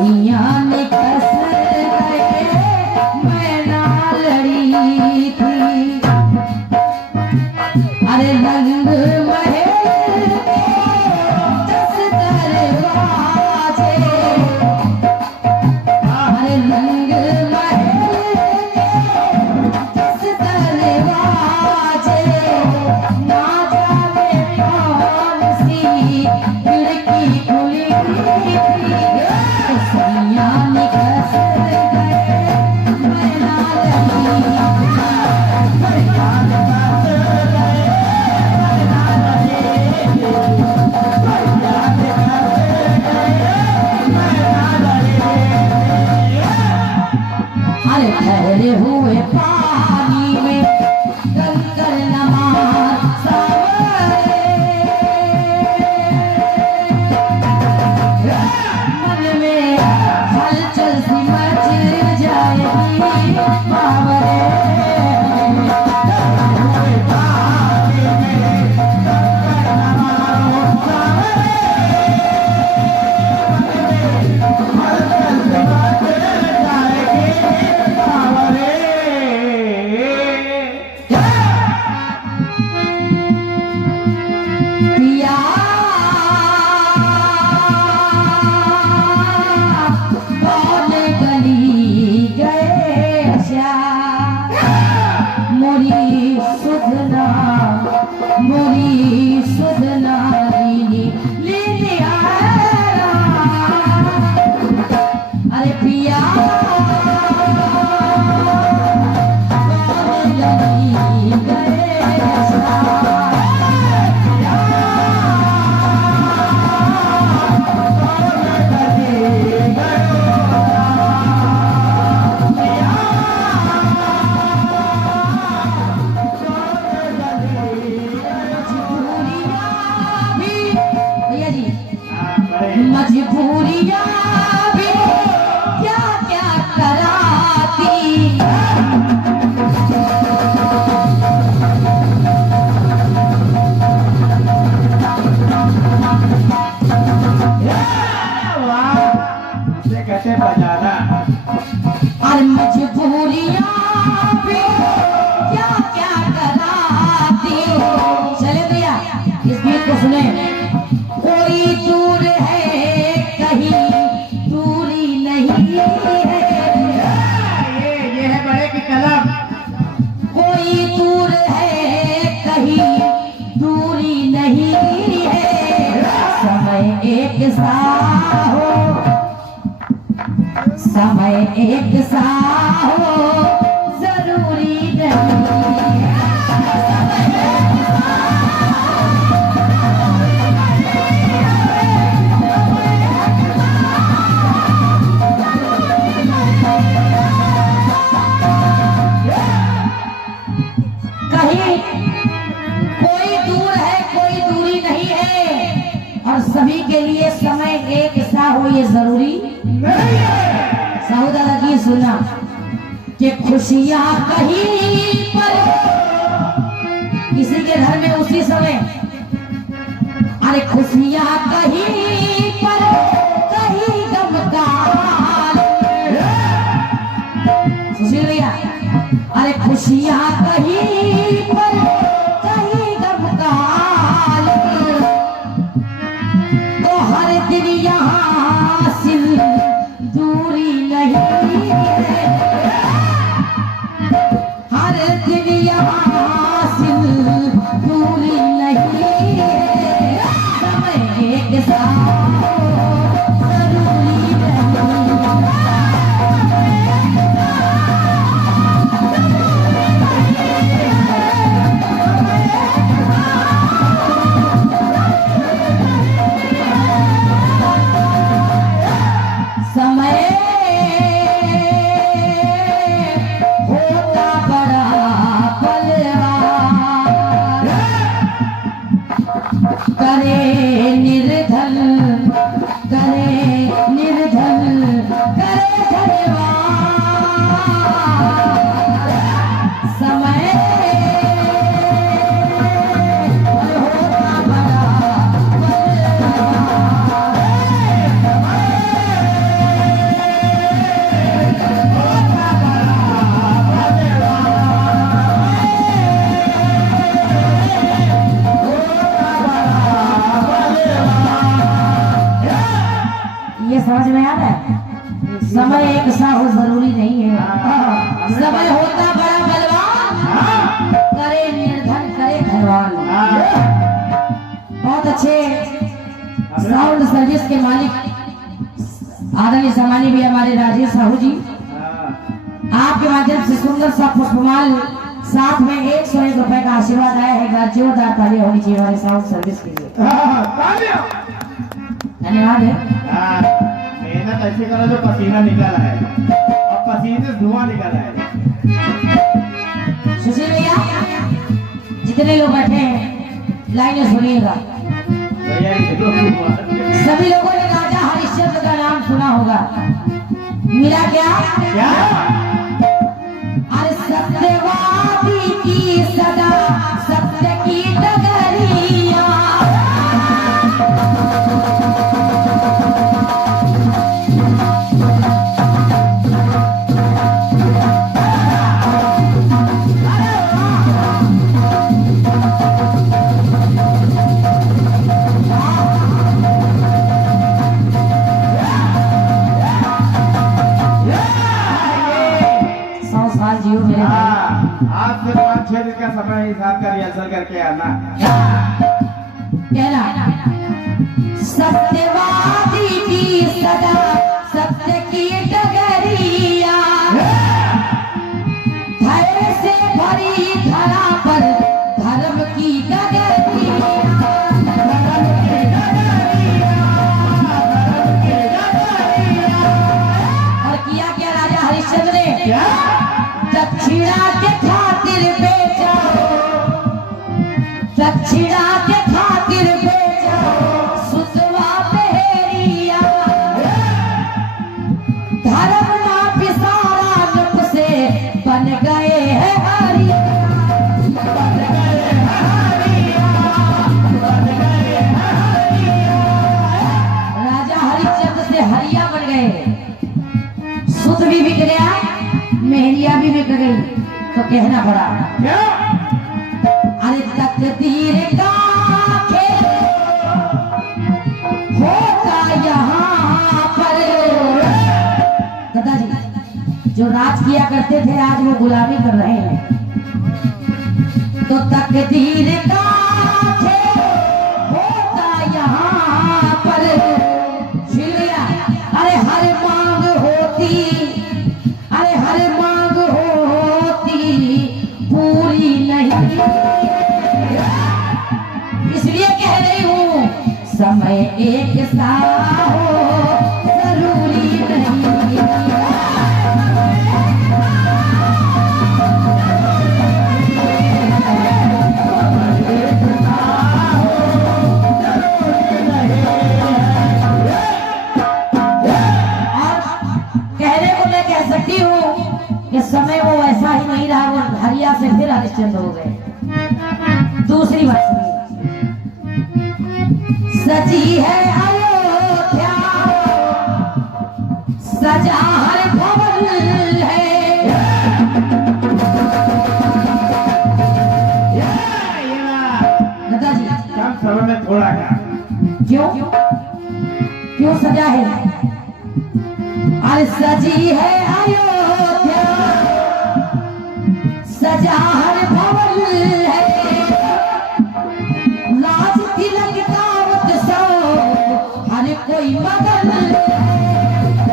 सैया ने कस गए मैं ना लड़ी थी। अरे रंग महल दस दरवाजे, अरे रंग महल दस दरवाजे, ना जाने कौन सी खिड़की खुली थी। सैया ने कस गए मैं ना लड़ी। अरे ठहरे हुए पानी में कंकर नमाज सवारे, मन में हलचल सी मच जाएगी बावरे। पिया कौन गली गए श्याम, मोरी सुधना लीनी लीनी आया। अरे पिया कौन गली गए श्याम, मजबूरियां भी क्या क्या कराती। कैसे बजाना। और मजबूरियां भी क्या क्या कराती। चले भैया इस गीत को सुने। कोई दूर है कहीं दूरी नहीं है, ये है बड़े की कलम। कोई दूर है कहीं दूरी नहीं है। समय एक सा हो, समय एक सा हो जरूरी नहीं है। कहीं कोई दूर है कोई दूरी नहीं है, और सभी के लिए समय एक सा हो ये जरूरी नहीं है। साहू दादा की सुना कि खुशियां कहीं पर किसी के घर में उसी समय, अरे खुशियां कहीं पर कहीं गम का हाल। सुशील भैया, अरे खुशियां कहीं पर कहीं गम का हाल, तो हर दिन यहाँ सिल दूरी नहीं है। हर दिन यहाँ सिल दूरी नहीं है। समय एक सा जरूरी नहीं। समझ में आ रहा है? समय एक सा हो जरूरी नहीं है। समय होता बड़ा बलवान, करे निर्धन करे धनवान। बहुत अच्छे साउंड सर्विस के मालिक आदरणीय सम्मानी भी हमारे राजेश साहू जी, आपके माध्यम से सुंदर सा पुष्पमाल साथ में 101 रुपए का आशीर्वाद आया है। जोरदार ताली होनी चाहिए हमारे साउंड सर्विस के लिए। धन्यवाद है। मेहनत ऐसे करो जो पसीना निकल है और पसीने से धुआं निकल है। सुशील भैया, जितने लोग बैठे हैं लाइन में सुनिएगा। सभी लोगों ने राजा हरिश्चंद्र का नाम सुना होगा। मिला क्या? अरे सत्यवादी की सदा सत्य की डगरिया, आज से 5-6 दिन का समय हिसाब का रिहर्सल करके आना। कहना सत्यवादी की सदा सत्य की डगरिया, धैर्य से भरी धरा पर धर्म की डगरिया। और किया क्या राजा हरिश्चंद्र ने? दक्षिणा के खातिर बेचा, दक्षिणा के खातिर बेचा सुतवा पहेरिया, धर्म ना पिसारा नप से बन गए हैं हरिया, बन गए हैं हरिया, बन गए हैं हरिया। राजा हरिश्चंद्र से हरिया बन गए, सुत भी बिक गया, मेहरिया भी बिक गई। तो कहना पड़ा अरे तकदीर का खेल होता यहाँ पर। दादाजी जो राज किया करते थे आज वो गुलामी कर रहे हैं। तो तकदीर का खेल होता यहाँ पर। शिवैया अरे हर मांग होती, अरे हर मांग होती पूरी नहीं, इसलिए कह रही हूँ समय एक सा हो जरूरी नहीं। समय वो वैसा ही नहीं रहा, वो हरिया से फिर हरिश्चंद्र हो गए। दूसरी बात सुनिए, सजी है अयोध्या सजा हर भवन है। दादाजी कम समय में थोड़ा क्या? क्यों क्यों सजा है? अरे सजी है अयोध्या सजा हर भवन है, लाज तिलक दावत सो हर कोई मगन है,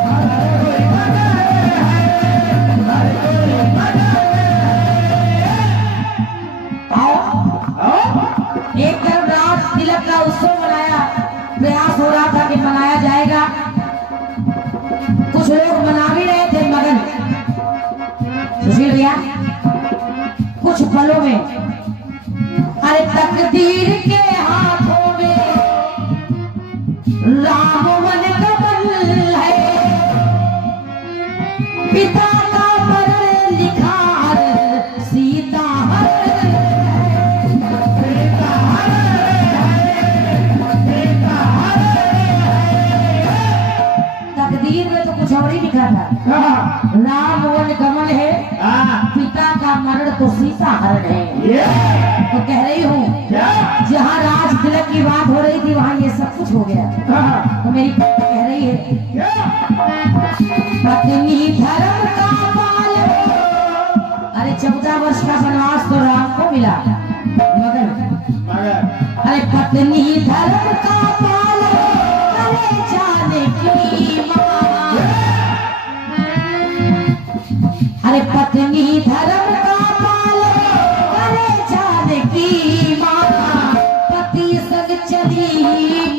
हर कोई मगन है, हर कोई मगन है। आओ एक तरफ राज तिलक का उत्सव मनाया, प्रयास हो रहा था कि मनाया जाएगा, कुछ लोग मना भी रहे थे मगन। सुशील भैया कुछ पलों में अरे तकदीर के हाथों में राम वन कमल है, पिता का मरण लिखा सीता हर तकदीर में तो कुछ और ही लिखा था। राम वन कमल है, पिता का मरण तो सीता हरण है। तो कह रही हूँ जहाँ राज तिलक की बात हो रही थी वहाँ ये सब कुछ हो गया। तो मेरी कह रही रही है, क्या? पत्नी धर्म का पालन। अरे 14 वर्ष का वनवास तो राम को मिला, मगर अरे पत्नी धर्म का पालन करे जानकी माँ। अरे पत्नी धर्म का पालन करे जानकी माँ। पति संग चली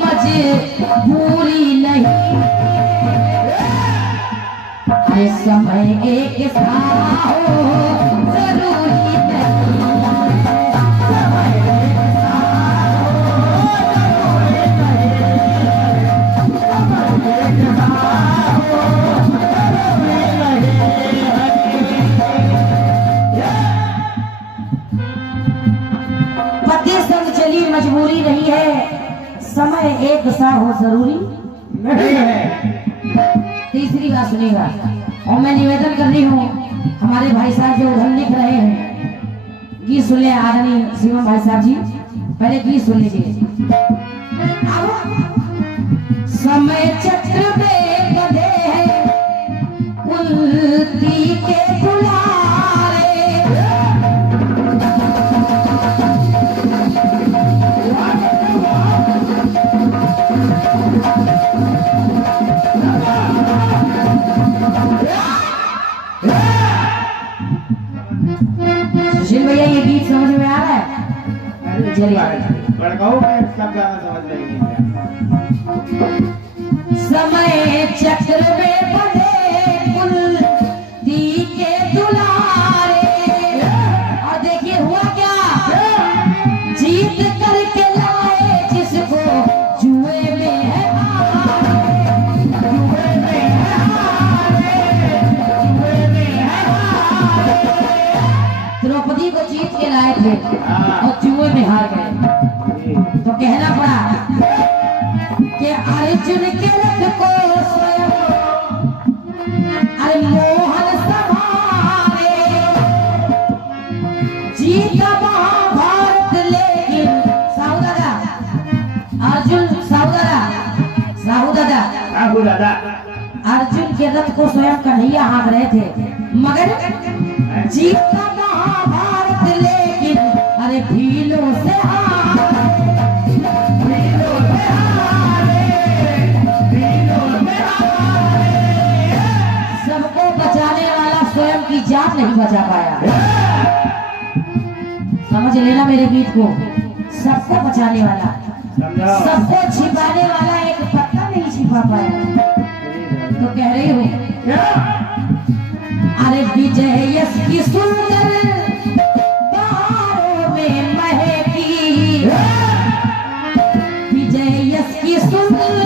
मजबूरी नहीं, अरे समय एक सा हो जरूरी नहीं। समय एक सा हो जरूरी नहीं। समय एक सा हो जरूरी नहीं। पति संग चली मजबूरी नहीं है, समय एक सा हो जरूरी नहीं है। तीसरी बात सुनिएगा, और मैं निवेदन कर रही हूँ हमारे भाई साहब जो उधर लिख रहे हैं, गीत सुन ले आदरणीय शिवम भाई साहब जी, पहले गीत सुन लीजिए। समय चक्र में बंधे हैं कुलती के गुलारे। सुशील भैया ये गीत समझ में आ रहा है? चलिए लड़काओं में सब गाना समझ लेंगे। समय चक्र में बंधे कुलती के दुलारे। और देखिए हुआ क्या, जीत करके लाए जिसको जुए में है हारे। जुए में है हारे, जुए में है हारे। द्रौपदी को जीत के लाए थे और जुए में हार गए, तो कहना पड़ा कि अर्जुन के रथ को स्वयं अरे मोहन संभाले। जीता महाभारत लेकिन साहू दादा, अर्जुन साहू दादा राहु दादा अर्जुन के रथ को स्वयं कन्हैया हाँक रहे थे, मगर जीता महाभारत लेकिन अरे भीलों से हारे। भीलों से हारे, भीलों से हारे। सबको बचाने वाला स्वयं की जान नहीं बचा पाया। समझ लेना मेरे गीत को, सबको बचाने वाला, समझो। सबको छिपाने वाला एक पत्ता नहीं छिपा पाया। तो कह रही हूँ अरे विजय यश की सुंदर बहारों में महकी। विजय यश की सुंदर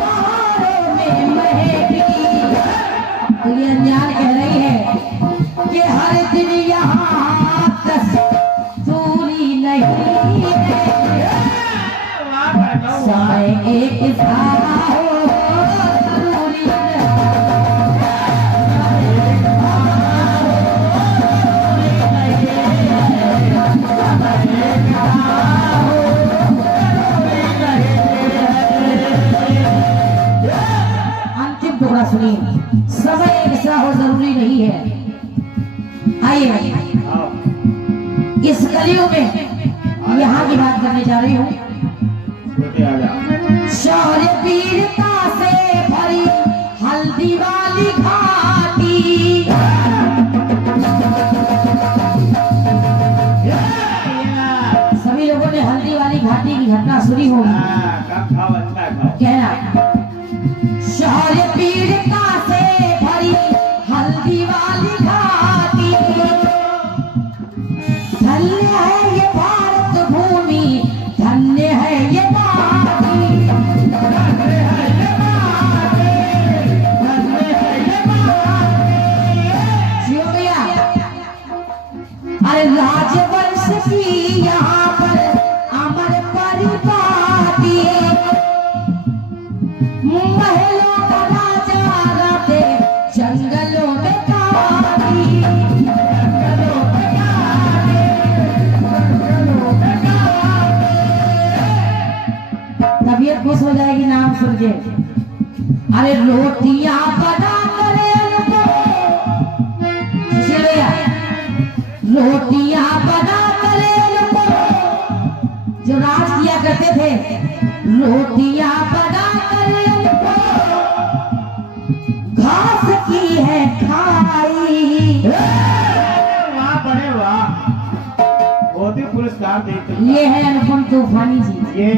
बहारों में महकी। तो ये अनजान कह रही है कि हर दिन यहाँ कस्तूरी नहीं है। समय एक सा हो जरूरी नहीं। अंतिम टुकड़ा सुनिए, समय ऐसा हो जरूरी नहीं है। आइए इस कलियुग में यहाँ की बात करने जा रही हूँ। शौर्य वीरता से भरी हल्दी वाली घाटी। सभी लोगों ने हल्दी वाली घाटी की घटना सुनी होगी। कहना शौर्य वीरता से भरी हल्दी वाली घाटी। धन्य है ये भारत भूमि, धन्य है ये माटी। धन्य है ये माटी, धन्य है ये माटी। अरे रोटियां बना करे भैया, रोटियां बना करे जो राज किया करते थे, रोटियां बना करे घास की है खाई। वाह बड़े वाह, बहुत ही पुरस्कार देते हैं। ये है अनुपम तूफानी जी, ये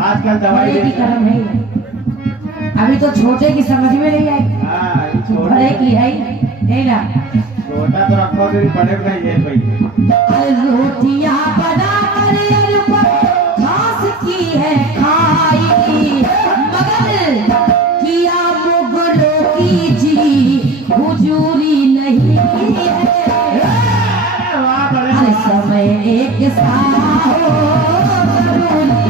आजकल दवाई बड़े की देते हैं। कर्म है ये। अभी तो छोटे की समझ में नहीं आई, हाँ, ये बड़े की छोटा है नहीं ना। छोटा तो रखो तो बड़े का ही है भाई। अरे रोटियां बना करे घास की है खाई, मगर किया मुगलों की जी हुजूरी नहीं है। वाह बड़े हर वाह। समय एक सा हो जरूरी